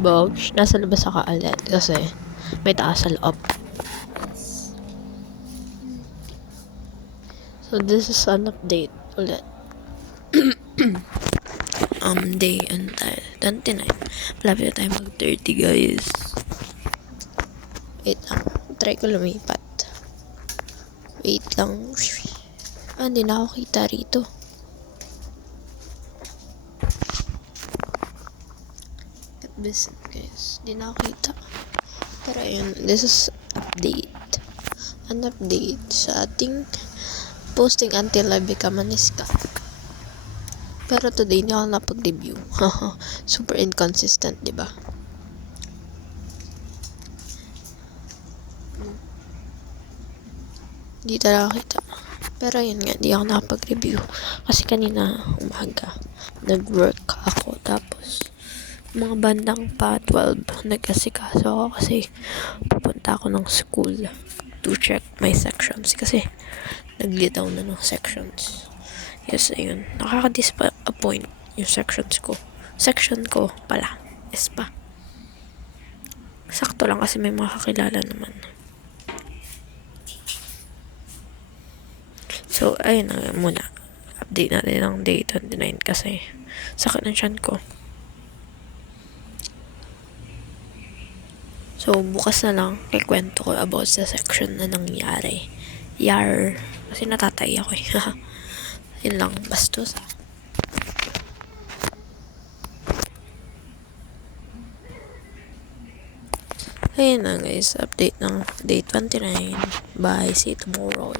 Bogs, nasa labas ako ulit kasi may taas sa loob. So this is an update ulit. Day and 29. Malapit na tayo mag 30 guys. Wait lang. Try ko lumipat. Wait lang. Hindi na ako kita rito. At this guys. Hindi na ako kita. Pero ayun. This is update. An update sa ating posting until I become a Niska. Pero today, hindi ako napag-review. Super inconsistent, di ba? Hindi talaga kita. Pero yun nga, hindi ako nakapag-review. Kasi kanina, umaga, nag-work ako. Tapos, mga bandang pa 12, nag-asikaso ako kasi pupunta ako ng school to check my sections. Kasi, nag-litaw na ng sections. Yes, ayun. Nakaka-disappoint yung sections ko. Section ko pala. Yes pa. Sakto lang kasi may mga kakilala naman. So, ayun na muna. Update natin ng day 29 kasi sakit ng tiyan ko. So, bukas na lang kikwento ko about sa section na nangyari. Kasi natatay ako eh. Yun lang, bastos. Ayun na guys, update ng day 29. Bye, see you tomorrow.